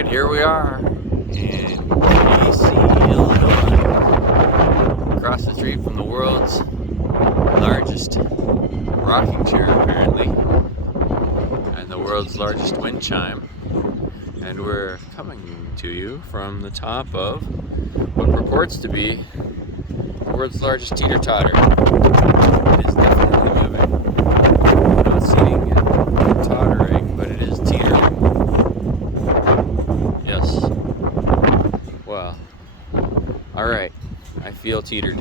Alright, here we are in BC, Illinois, across the street from the world's largest rocking chair, apparently, and the world's largest wind chime. And we're coming to you from the top of what purports to be the world's largest teeter-totter. It is definitely moving. Not seating and tottering, but it is teetering. Yes. Well, alright. I feel teetered.